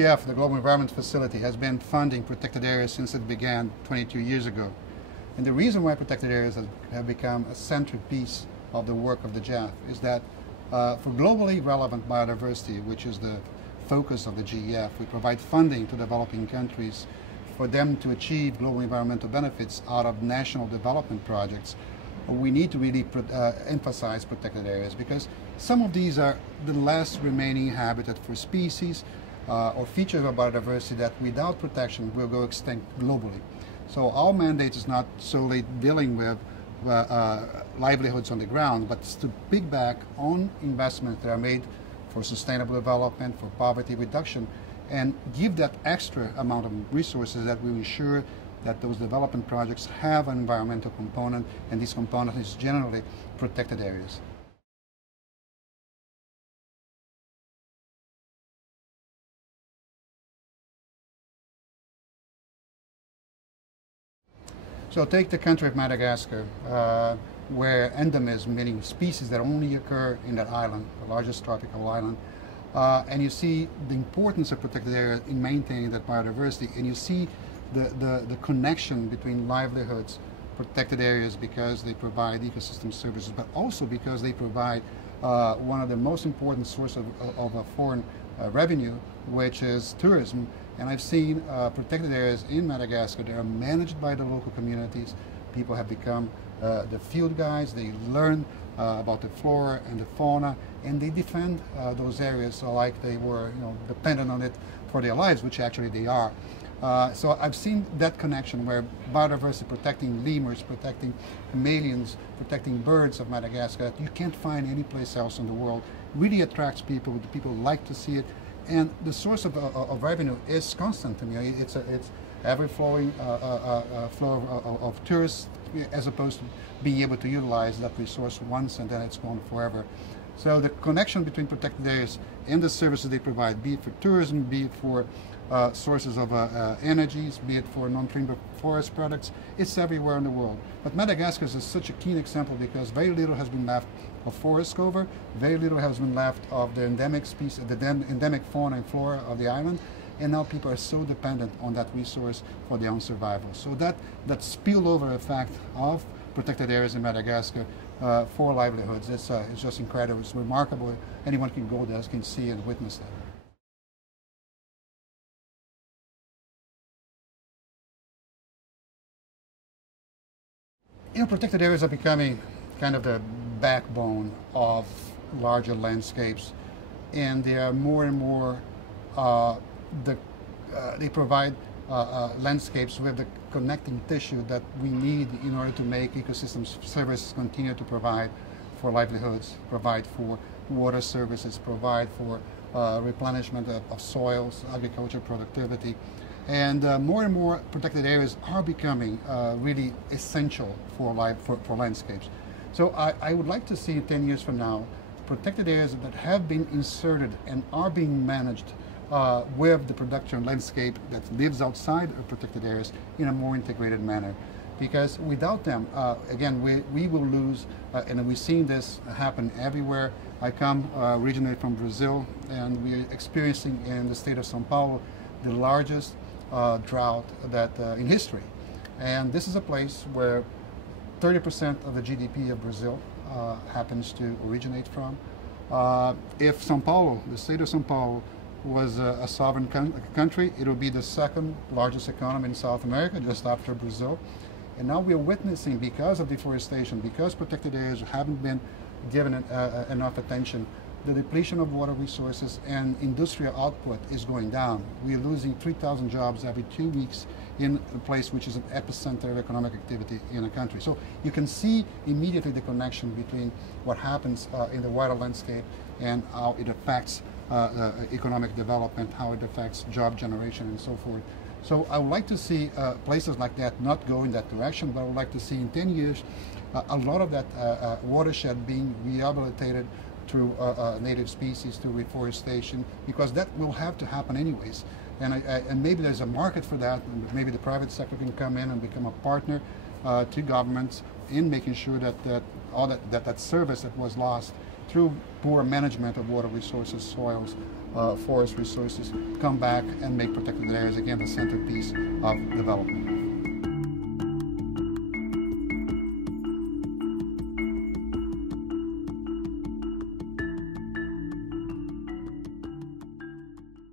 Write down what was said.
GF, the Global Environment Facility, has been funding protected areas since it began 22 years ago. And the reason why protected areas have become a centerpiece of the work of the GF is that for globally relevant biodiversity, which is the focus of the GEF, we provide funding to developing countries for them to achieve global environmental benefits out of national development projects. We need to really emphasize protected areas because some of these are the last remaining habitat for species or features of biodiversity that without protection will go extinct globally. So our mandate is not solely dealing with livelihoods on the ground, but it's to piggyback on investments that are made for sustainable development, for poverty reduction, and give that extra amount of resources that will ensure that those development projects have an environmental component, and this component is generally protected areas. So take the country of Madagascar, where endemism, meaning species that only occur in that island, the largest tropical island, and you see the importance of protected areas in maintaining that biodiversity, and you see the connection between livelihoods, protected areas because they provide ecosystem services, but also because they provide one of the most important sources of foreign revenue, which is tourism. And I've seen protected areas in Madagascar that are managed by the local communities. People have become the field guides, they learn about the flora and the fauna, and they defend those areas like they were dependent on it for their lives, which actually they are. So I've seen that connection where biodiversity, protecting lemurs, protecting chameleons, protecting birds of Madagascar, that you can't find any place else in the world, really attracts people. People like to see it. And the source of revenue is constant. I mean, it's ever flowing flow of tourists, as opposed to being able to utilize that resource once and then it's gone forever. So the connection between protected areas and the services they provide, be it for tourism, be it for sources of energies, be it for non-timber forest products, it's everywhere in the world. But Madagascar is such a keen example because very little has been left of forest cover, very little has been left of the endemic species, the endemic fauna and flora of the island, and now people are so dependent on that resource for their own survival. So that spillover effect of protected areas in Madagascar for livelihoods, it's just incredible, it's remarkable. Anyone can go there, can see and witness that. Protected areas are becoming kind of the backbone of larger landscapes, and they are more and more they provide landscapes with the connecting tissue that we need in order to make ecosystem services continue to provide for livelihoods, provide for water services, provide for replenishment of soils, agriculture productivity. And more protected areas are becoming really essential for landscapes. So I would like to see 10 years from now, protected areas that have been inserted and are being managed with the production landscape that lives outside of protected areas in a more integrated manner. Because without them, again, we will lose, and we've seen this happen everywhere. I come originally from Brazil, and we're experiencing in the state of São Paulo the largest drought that in history. And this is a place where 30% of the GDP of Brazil happens to originate from. If São Paulo, the state of São Paulo, was a sovereign country, it would be the second largest economy in South America, just after Brazil. And now we are witnessing, because of deforestation, because protected areas haven't been given enough attention, the depletion of water resources and industrial output is going down. We are losing 3,000 jobs every 2 weeks in a place which is an epicenter of economic activity in a country. So you can see immediately the connection between what happens in the wider landscape and how it affects economic development, how it affects job generation and so forth. So I would like to see places like that not go in that direction, but I would like to see in 10 years a lot of that watershed being rehabilitated through native species, through reforestation, because that will have to happen anyways. And maybe there's a market for that, and maybe the private sector can come in and become a partner to governments in making sure that all that service that was lost through poor management of water resources, soils, forest resources come back and make protected areas again the centerpiece of development.